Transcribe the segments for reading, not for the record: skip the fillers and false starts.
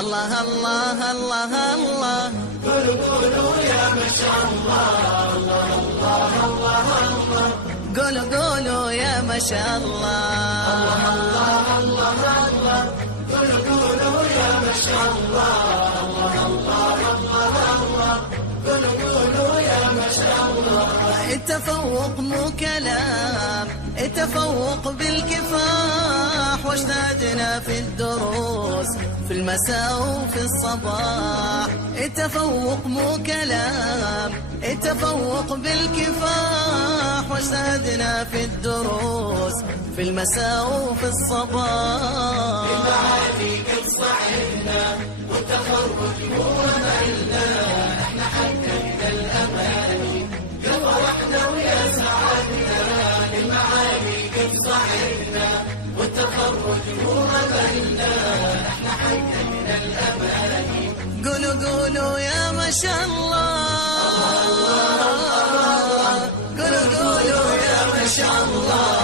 الله الله الله الله قولوا يا ما شاء الله. الله الله الله الله قولوا يا ما شاء الله. الله الله الله قولوا يا ما شاء الله. الله الله الله قولوا يا ما شاء الله. التفوق مو كلام، التفوق بالكفاح، واجتهدنا في الدروس في المساء وفي الصباح. التفوق مو كلام، التفوق بالكفاح، واجتهدنا في الدروس في المساء وفي الصباح. المعالي قد صعدنا والتخرج هو مالنا، احنا حققنا الاماني يا فرحنا ويا سعدنا. المعالي قد صعدنا والتخرج هو مالنا، احنا حققنا الاماني. قولوا يا ما شاء الله. قولوا يا ما شاء الله.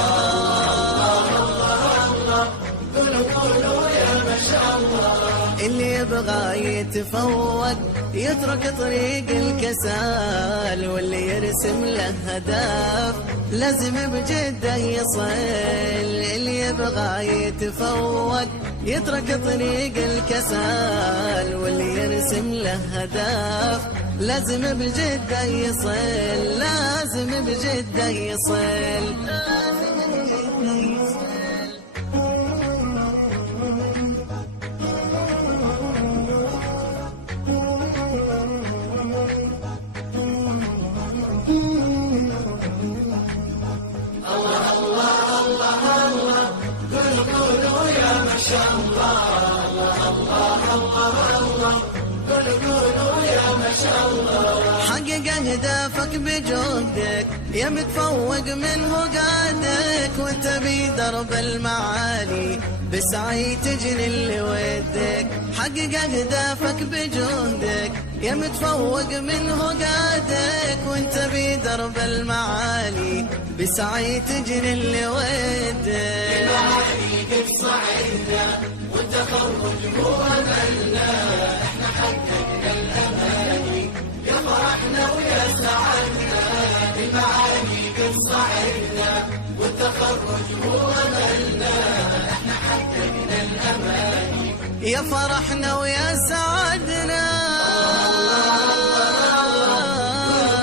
قولوا يا ما شاء الله. اللي يبغى يتفوق يترك طريق الكسال، واللي يرسم له هدف لازم بجده يصل. اللي يبغى يتفوق يترك طريق الكسال، واللي يرسم له هدف لازم بجده يصل. لازم بجده يصل. قولوا يا ما شاء الله. الله الله الله قولوا يا ما شاء الله. حقق أهدافك بجهدك يا متفوق منه قادك، وانت بدرب المعالي بسعي تجري اللي ودك. حقق أهدافك بجهدك يا متفوق منه قادك، وانت بدرب المعالي بسعي تجري اللي ودك. المعالي قد صعدنا والتخرج هو مالنا، احنا حققنا الاماني يا فرحنا ويا سعدنا. المعالي قد صعدنا والتخرج هو مالنا، احنا حققنا الاماني يا فرحنا ويا سعدنا.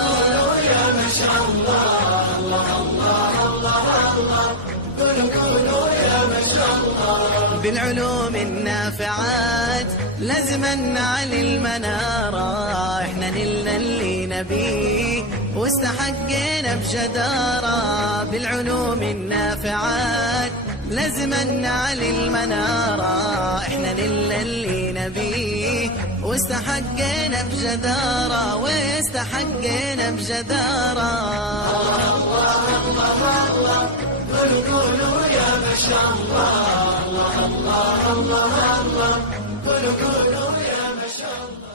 قولوا يا ما شاء الله. الله الله الله الله قولوا يا ما شاء الله. بالعلوم النافعات لازم نعلي المنارة، احنا نلنا اللي نبيه واستحقينا بجدارة. بالعلوم النافعات لازم نعلي المنارة، احنا نلنا اللي نبيه واستحقينا بجدارة. واستحقينا بجدارة. الله الله الله قولوا يا ما شاء الله. الله الله الله الله قولوا يا ما شاء الله.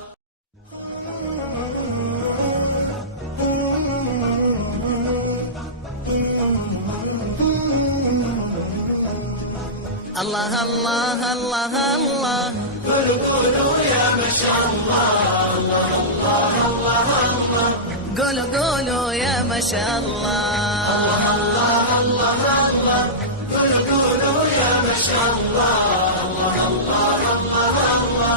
الله الله الله الله قولوا يا ما شاء الله. الله الله الله الله قولوا يا ما شاء الله. الله الله الله قولوا يا ما شاء الله. الله الله الله الله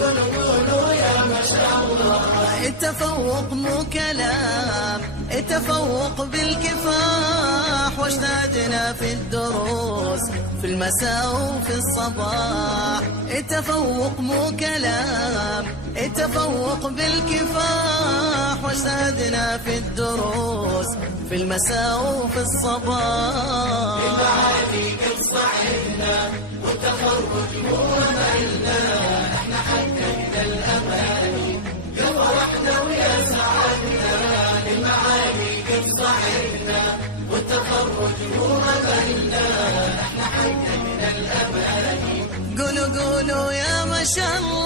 قولوا يا ما شاء الله. التفوق مو كلام، التفوق بالكفاح، واجتهدنا في الدروس في المساء وفي الصباح. التفوق مو كلام، التفوق بالكفاح، واجتهدنا في الدروس في المساء وفي الصباح. المعالي قد صعدنا والتخرج هو مالنا، احنا حققنا الاماني يا فرحنا ويا سعدنا. المعالي قد صعدنا والتخرج هو مالنا، احنا حققنا الاماني. قولوا يا ما شاء الله.